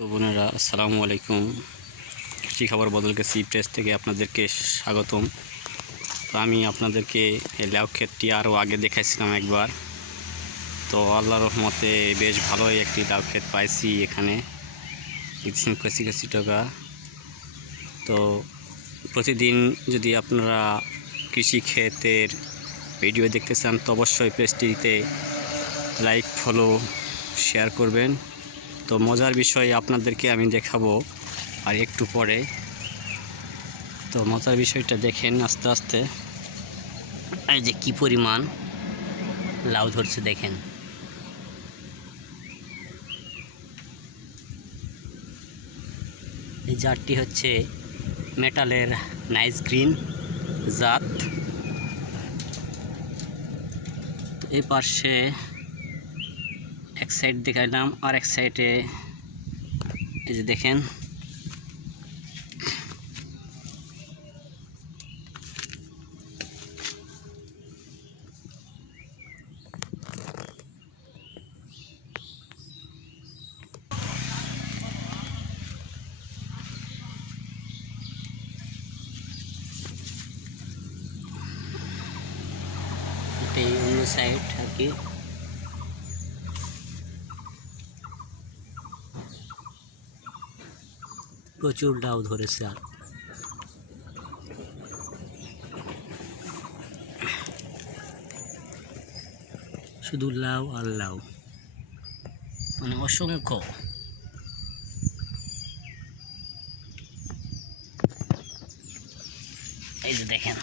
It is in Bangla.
তো বোনেরা, আসসালামু আলাইকুম। কৃষি খবর বদলকে সি প্রেস থেকে আপনাদেরকে স্বাগতম। তো আমি আপনাদেরকে এই লাউ ক্ষেতটি আরও আগে দেখাইছিলাম একবার। তো আল্লাহর রহমতে বেশ ভালোই একটি লাউ ক্ষেত পাইছি এখানে, দেখছেন কচি কচি টাকা। তো প্রতিদিন যদি আপনারা কৃষি ক্ষেতের ভিডিও দেখতে চান তো অবশ্যই পেজটিতে লাইক, ফলো, শেয়ার করবেন। তো মজার বিষয় আপনাদেরকে আমি দেখাবো আর একটু পরে। তো মজার বিষয়টা দেখেন আস্তে আস্তে, এই যে কি পরিমাণ লাউ ধরছে দেখেন। এই জাতটি হচ্ছে মেটালের নাইস গ্রিন জাত। এই পাশে এক সাইড দেখালাম, আর এক সাইডে এই যে দেখেন এটাই অন্য সাইড আর কি। প্রচুর লাউ ধরেছে, আর শুধু লাউ আর লাউ, মানে অসংখ্য। এই যে দেখেন।